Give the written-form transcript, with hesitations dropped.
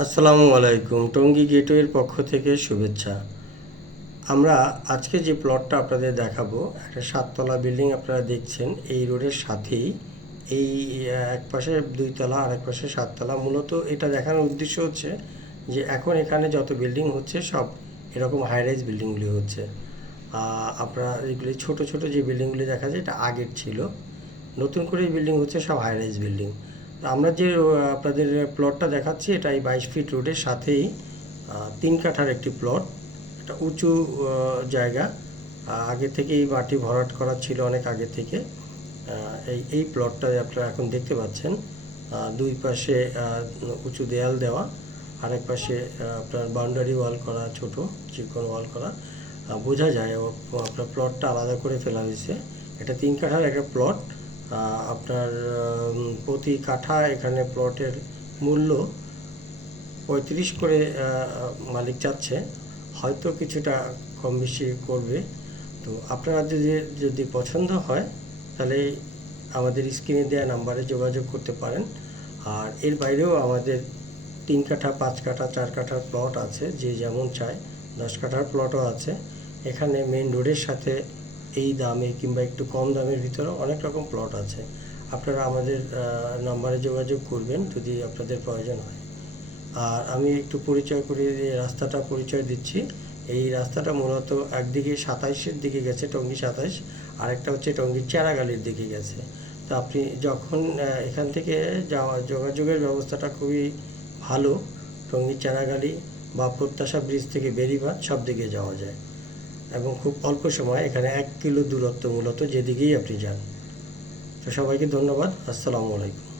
আসসালামু আলাইকুম। টঙ্গী গেটওয়ের পক্ষ থেকে শুভেচ্ছা। আমরা আজকে যে প্লটটা আপনাদের দেখাবো, একটা 7 তলা বিল্ডিং আপনারা দেখছেন এই রোডের সাথেই। এই এক পাশে 2 তলা আর এক পাশে 7 তলা। মূলত এটা দেখানোর উদ্দেশ্য হচ্ছে যে এখন এখানে যত বিল্ডিং হচ্ছে সব এরকম হাই রাইজ বিল্ডিংগুলি হচ্ছে। আপনারা এগুলি ছোট ছোট যে বিল্ডিংগুলি দেখা যায় এটা আগের ছিল, নতুন করে বিল্ডিং হচ্ছে সব হাই রাইজ বিল্ডিং। আমরা যে আপনাদের প্লটটা দেখাচ্ছি এটা এই 22 ফিট রোডের সাথেই 3 কাঠার একটি প্লট। এটা উঁচু জায়গা, আগে থেকেই মাটি ভরাট করা ছিল অনেক আগে থেকে। এই প্লটটা আপনারা এখন দেখতে পাচ্ছেন, দুই পাশে উঁচু দেয়াল দেওয়া, আরেক পাশে আপনার বাউন্ডারি ওয়াল করা, ছোট চিকন ওয়াল করা। বোঝা যায় আপনার প্লটটা আলাদা করে ফেলা হয়েছে। এটা 3 কাঠার একটা প্লট। আপনার প্রতি কাঠা এখানে প্লটের মূল্য 35 করে মালিক চাচ্ছে, হয়তো কিছুটা কম বেশি করবে। তো আপনারা যদি পছন্দ হয় তাহলে আমাদের স্ক্রিনে দেওয়া নাম্বারে যোগাযোগ করতে পারেন। আর এর বাইরেও আমাদের 3 কাঠা, 5 কাঠা, 4 কাঠার প্লট আছে, যে যেমন চায়। 10 কাঠার প্লটও আছে। এখানে মেন রোডের সাথে এই দামে কিংবা একটু কম দামের ভিতরে অনেক রকম প্লট আছে। আপনারা আমাদের নাম্বারে যোগাযোগ করবেন যদি আপনাদের প্রয়োজন হয়। আর আমি একটু পরিচয় করে রাস্তাটা পরিচয় দিচ্ছি। এই রাস্তাটা মূলত একদিকে 27-এর দিকে গেছে, টঙ্গী 27, আরেকটা হচ্ছে টঙ্গীর চেরাগালির দিকে গেছে। তো আপনি যখন এখান থেকে যোগাযোগের ব্যবস্থাটা খুবই ভালো। টঙ্গী চেরাগালি বা প্রত্যাশা ব্রিজ থেকে বেরিবাঁধ সব দিকে যাওয়া যায় এবং খুব অল্প সময়। এখানে 1 কিলো দূরত্ব মূলত, যেদিকেই আপনি যান। তো সবাইকে ধন্যবাদ। আসসালামু আলাইকুম।